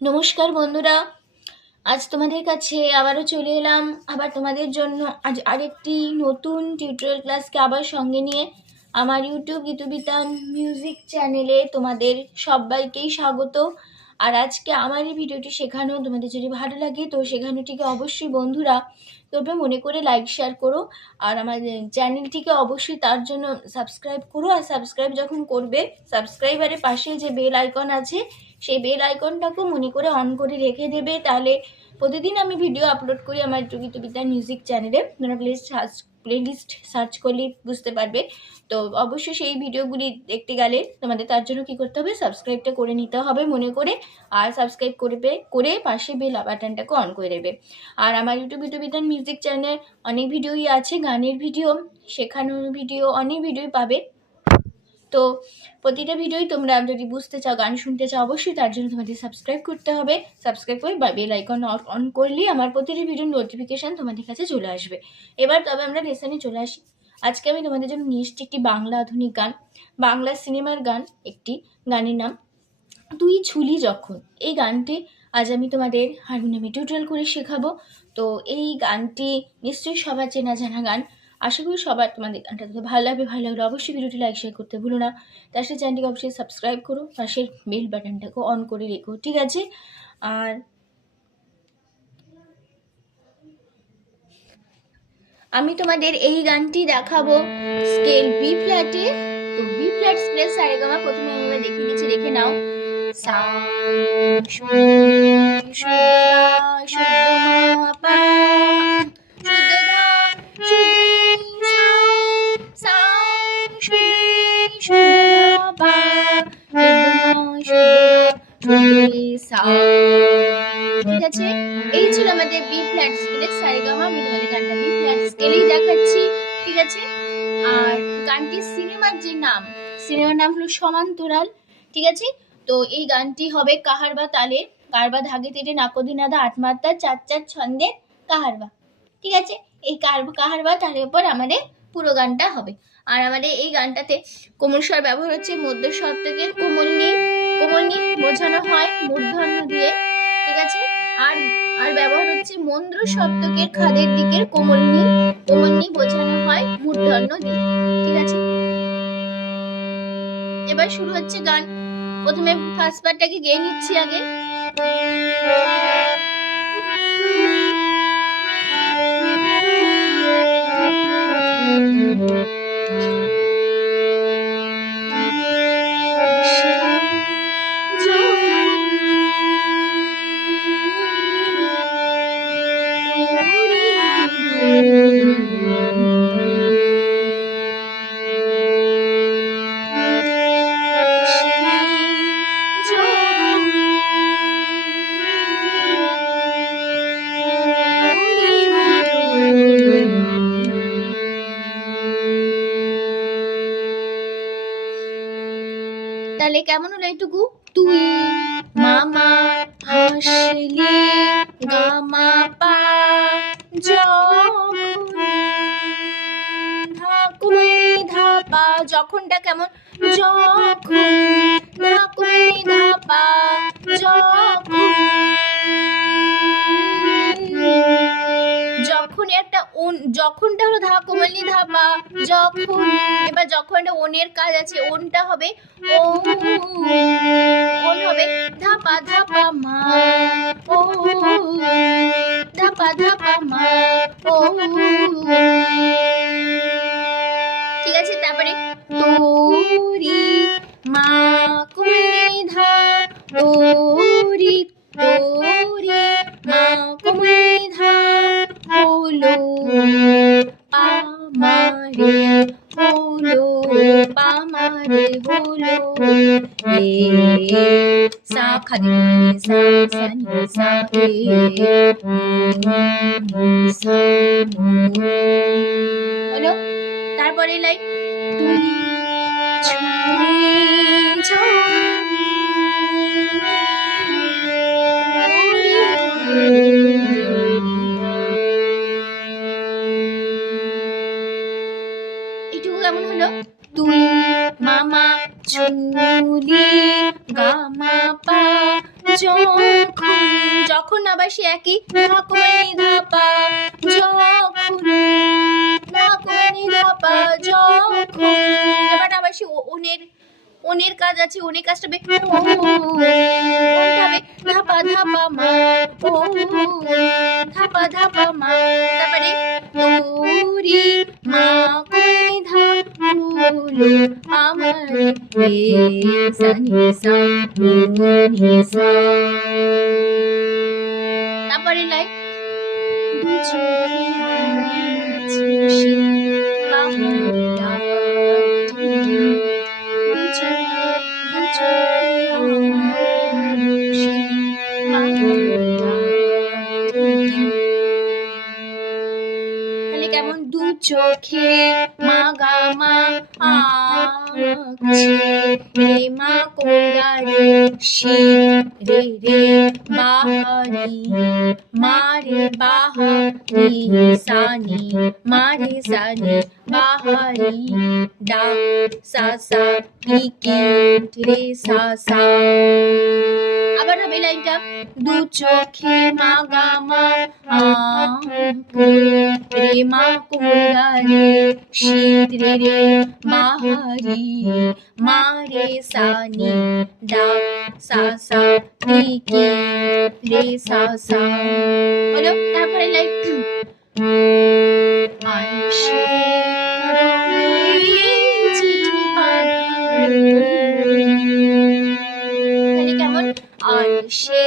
নমস্কার বন্ধুরা, আজ তোমাদের কাছে আবারও চলে এলাম আবার তোমাদের জন্য আজ আরেকটি নতুন টিউটোরিয়াল ক্লাসকে আবার সঙ্গে নিয়ে। আমার ইউটিউব গীতবিতান মিউজিক চ্যানেলে তোমাদের সবাইকেই স্বাগত। আর আজকে আমার এই ভিডিওটি শেখানো তোমাদের যদি ভালো লাগে তো শেখানোটিকে অবশ্যই বন্ধুরা তোমরা মনে করে লাইক শেয়ার করো, আর আমার চ্যানেলটিকে অবশ্যই তার জন্য সাবস্ক্রাইব করো। আর সাবস্ক্রাইব যখন করবে, সাবস্ক্রাইবারের পাশে যে বেল আইকন আছে সেই বেল আইকনটাকেও মনে করে অন করে রেখে দেবে, তাহলে প্রতিদিন আমি ভিডিও আপলোড করি আমার গীতবিতান মিউজিক চ্যানেলে। তোমরা প্লেলিস্ট সার্চ করলে বুঝতে পারবে। তো অবশ্যই সেই ভিডিওগুলি দেখতে গেলে তোমাদের তার জন্য কী করতে হবে, সাবস্ক্রাইবটা করে নিতে হবে মনে করে। আর সাবস্ক্রাইব করে পাশে বেল বাটনটাকে অন করে দেবে। আর আমার ইউটিউব গীতবিতান মিউজিক চ্যানেলে অনেক ভিডিওই আছে, গানের ভিডিও, শেখানোর ভিডিও, অনেক ভিডিওই পাবে। তো প্রতিটা ভিডিওই তোমরা যদি বুঝতে চাও, গান শুনতে চাও, অবশ্যই তার জন্য তোমাদের সাবস্ক্রাইব করতে হবে। সাবস্ক্রাইব করে বেল আইকন অন করলেই আমার প্রতিটি ভিডিওর নোটিফিকেশান তোমাদের কাছে চলে আসবে। এবার তবে আমরা লেসনে চলে আসি। আজকে আমি তোমাদের জন্য নিয়ে এসেছি একটি বাংলা আধুনিক গান, বাংলা সিনেমার গান। একটি গানের নাম তুই ছুলি যখন। এই গানটি আজ আমি তোমাদের হারমোনিয়ামে টিউটোরিয়াল করে শেখাবো। তো এই গানটি নিশ্চয়ই সবার চেনা জানা গান। আশা করি সবার তোমাদের গানটা ভালো লাগলে অবশ্যই ভিডিওটি লাইক শেয়ার করতে ভুলো না। তার সাথে চ্যানেলটিকে অবশ্যই সাবস্ক্রাইব করো, পাশের বেল বাটনটাকে অন করে রেখো, ঠিক আছে? আর আমি তোমাদের এই গানটি দেখাবো স্কেল বি ফ্ল্যাটে। তো বি ফ্ল্যাট স্কেল সারেগামা প্রথমে আমরা দেখে নিচ্ছি, দেখে নাও। সা ঠিক আছে, এই ছিল আমাদের বি ফ্ল্যাট স্কেলের সারেগামা। আমি তোমাদের গানটা বি ফ্ল্যাট স্কেলেই দেখাচ্ছি, ঠিক আছে? আর গানটির সিনেমার যে নাম, সিনেমার নাম হলো সমান্তরাল, ঠিক আছে? তো এই গানটি হবে কাহারবা তালে, কারবা ধাগে তেরে নাকদিনাদা আটমাত্রা চার চার ছন্দে কাহারবা, ঠিক আছে? এই কাহারবা তালের উপর আমাদের পুরো গানটা হবে। আর আমাদের এই গানটাতে কোমল স্বর ব্যবহার হচ্ছে, মধ্য সপ্তকের কোমল নি বোঝানো হয় মূর্ধন্য দিয়ে, ঠিক আছে? আর আর ব্যবহার হচ্ছে মন্দ্র সপ্তকের খাদের দিকের কোমল নি বোঝানো হয় মূর্ধন্য দিয়ে, ঠিক আছে? এবার শুরু হচ্ছে গান। প্রথমে ফার্স্ট পার্টটাকে গেয়ে নিচ্ছি আগে। তাহলে কেমন হলো এইটুকু? তুই মামা হাসলি গামা পা ধাপা, যখনটা কেমন? যখন ধাপা যখন একটা যখনটা হলো ধা কোমলনি ধাপা যখন। এবার যখন একটা ওনের কাজ আছে, ওনটা হবে ওন হবে ধাপা মা ও ধাপা মা ও, ঠিক আছে? তারপরে তোরি মা কোমলনি ধা তোরি মা কোমলনি ধা হলো পামারে হলো এ সা খাদি সা নি সা এ সা হলো। তারপরে লাইন তুই ছুরি এইটুকু কেমন হলো? তুই মামা ছুলি গা মা পা যখন, যখন আবার সে একই ধা কোমল ধা পা যখন, ধা কোমল ধা পা যখন, এবার আবার সে ওনের কাজ আছে, ওনের কাজটা ধাপা ধাপা মা ও ধাপা ধাপা মা, তারপরে তোরি মা কোনি ধা হলো আমার রে সা নি সা নি সা। তারপরে লাইন দু চোখে আছে সে বাহার তাহলে কেমন দু চোখে মা গা মা আঁকছে রে মা কোঙ্গা রে শি রে রে বাহারি মা রে বাহারি সানি মা রে সানি বাহারি ডা সা সা টিকিট রে সা সা। আবার হবে লাইনটা দু চোখে মা গা মা রে মা কোঙ্গা রে শীত রে রে বাহারি মা রে সানি ডা সা সা টিকিট রে সা সা। হলো তারপরে লাইন আইসে কেমন আইসে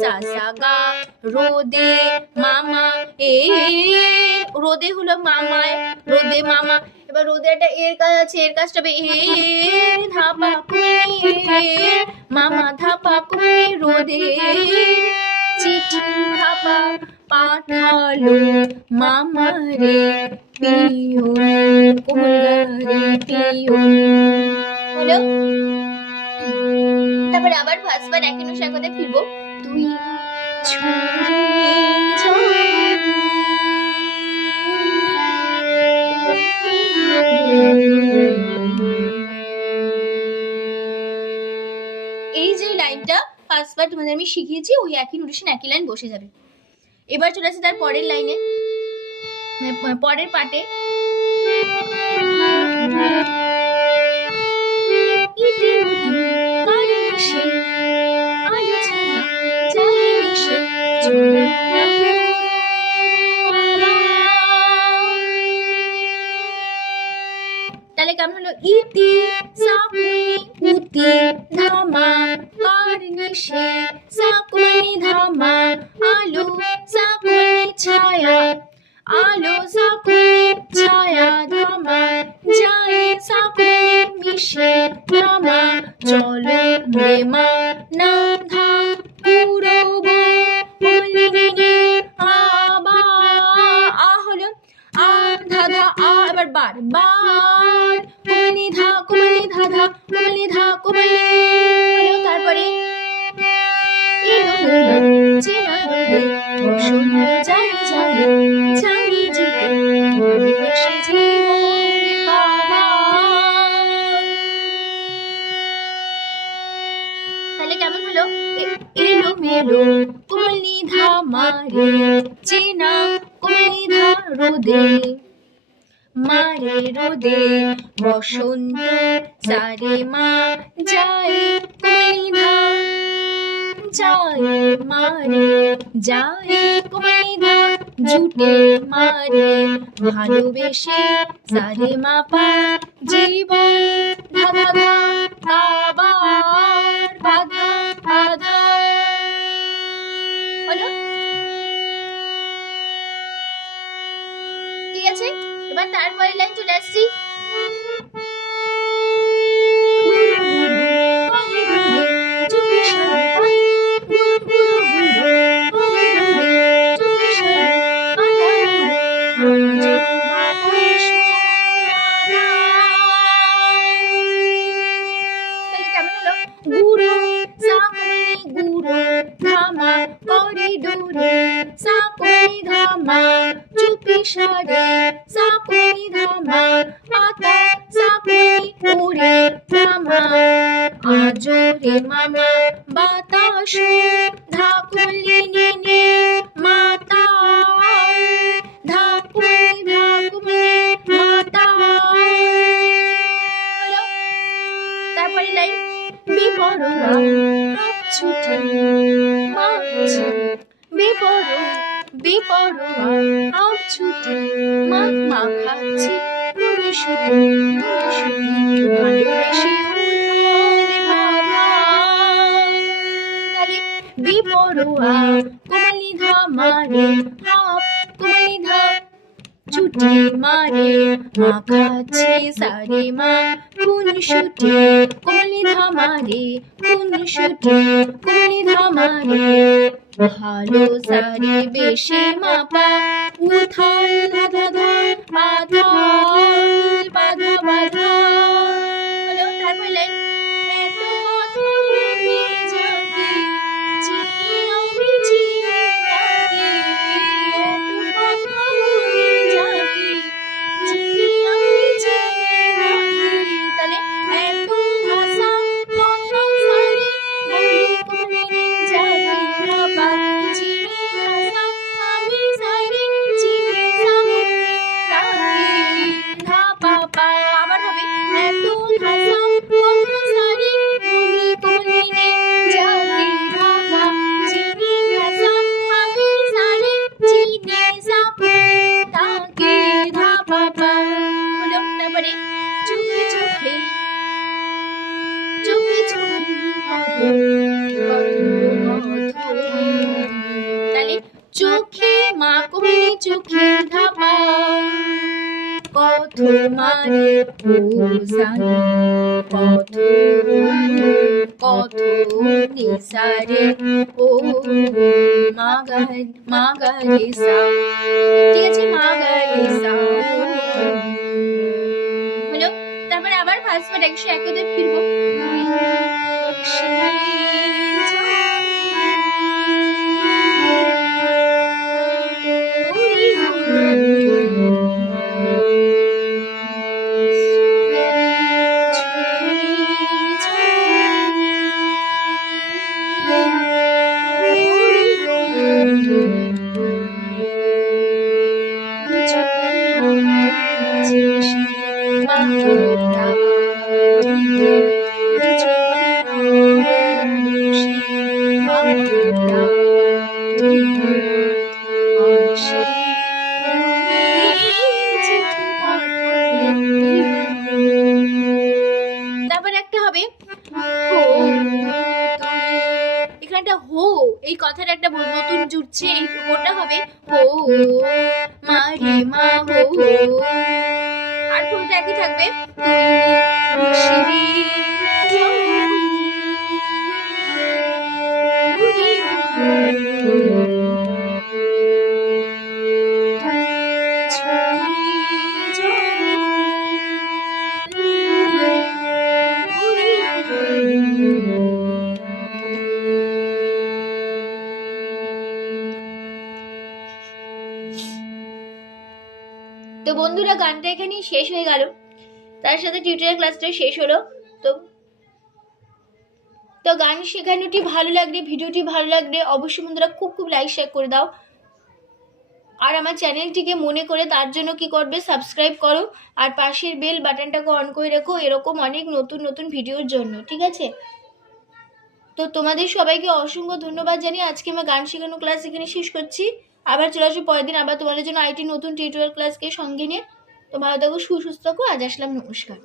সা সা গা রোদে মামা এ রোদে হলো মামায় রোদে মামা। এবার রোদে একটা এর কাজ আছে, এর কাজটা এ ধাপা কুমি মামা ধাপা কুমি রোদে চিঠি ধাপা পাঠালো মামা রে পিয়ন কোমলগা রে পিয়ন। হলো তারপরে আবার ফার্স্টবার একই অনুসার কথা ফিরবো তুই ছুরি এই যে লাইনটা ফার্স্টবার তোমাদের আমি শিখিয়েছি ওই একই নোটেশন একই লাইন বসে যাবে। এবার চলে আসছে তার পরের লাইনে পরের পার্টে তাহলে কেমন হলো ইতি সাকুনি উতি ধামা কারনিশে সাকুনি ধামা আলো সাকুনি ছায়া আলো সাকুনি ছায়া ধামা যায় সাকুনি মিশে ধামা চলো রে মা না ধা পুরব বলিনি আবা আ হলো আ ধা ধা আ এবার বার বার কোমলি ধা ধা কোমলি ধা কোমলি। তারপরে চেনা বসন্ত যাই যাই যাই যেতে ভালোবেসে জীবন কামা। তাহলে কেমন হলো এলো মেলো কোমলি ধা মারে চেনা কোমলি ধা রোদে মারে রোদে বসন্ত সারে মা যায় কোমলি ধা যায় মারে যায় কোমলি ধা জুটে মারে ভালোবেসে সারে মা পা জীবন ধা ধা ধা আবার বাধা বাধা। হলো ঠিক আছে। এবার তারপরে লাইন চলে আসছি গুরু সাকুনি গুরু ধামা করিডোরে সাকুনি ধামা চুপি সারে সাকুনি ধামা ধামা বাতাস ধাকুলি নে মাতা ধাকুলি ধাকুলি মাতা। তারপরে লাইন বিপরুয়া ছুটে মাছি বিপরুয়া বিপরুয়া আউট ছুটে মা মাখাচ্ছি তুমি শুধু ভালোবেসে উধারে বাধা। তাহলে বিপরুয়া কোমলি ধামারে হাপ কোমলি ধাপ ছুটি মারে মাখাচ্ছি সারে মা খুন শুটে কোমলি ধামারে খুন শুটে কোমলি ধামারে ভালো সারে বেশে মাপা উথাল ধাধা ধার বাধা বাধা বাধা। তারপর লাইন এত কথা ভুলে যাকে চিনি আমি চিনি তাকে এত কথা ভুলে যাকে চিনি আমি চিনি তাকে। তাহলে এত ভাষা কথা সারে বলে কোনে যাবে বাবা চিনি ভাষা আমি সারে চিনি সামনে তাকে ধা পাপা। আবার হবে এত ভাষা কথা সারে বলে কোনে যাবে বাবা চিনি ভাষা আমি সারে চিনি সামনে তাকে ধা পাপা। হলো তারপরে চোখে চোখে চোখে চোখে তাহলে চোখে মা কোমলি চোখে ধাপা পথ মারে ও সারে পথ পথ নিসারে ও মাগারে সা। ঠিক আছে মাগারে সা হলো। তারপরে আবার ফার্স্ট পার্ট 101 ফিরবো। তারপর একটা হবে এখানটা হো এই কথাটা একটা নতুন জুড়ছে এই হোটা হবে হো মারি মা হো। আর পুরোটা একই থাকবে তো বন্ধুরা গানটা এখানেই শেষ হয়ে গেল, তার সাথে টিউটোরিয়াল ক্লাসটা শেষ হলো। তো গান শেখানোটি ভালো লাগলে ভিডিওটি ভালো লাগলে অবশ্যই বন্ধুরা খুব লাইক শেয়ার করে দাও। আর আমার চ্যানেলটিকে মনে করে তার জন্য কি করবে সাবস্ক্রাইব করো আর পাশের বেল বাটনটাকে অন করে রেখো এরকম অনেক নতুন ভিডিওর জন্য। ঠিক আছে, তো তোমাদের সবাইকে অসংখ্য ধন্যবাদ জানিয়ে আজকে আমার গান শেখানো ক্লাস এখানে শেষ করছি। আবার চলে আসবো পরের দিন আবার তোমাদের জন্য আইটি নতুন টিউটোরিয়াল ক্লাসকে সঙ্গে নিয়ে। তো ভালো থাকো সুস্থ থাকো, আজ আসলাম, নমস্কার।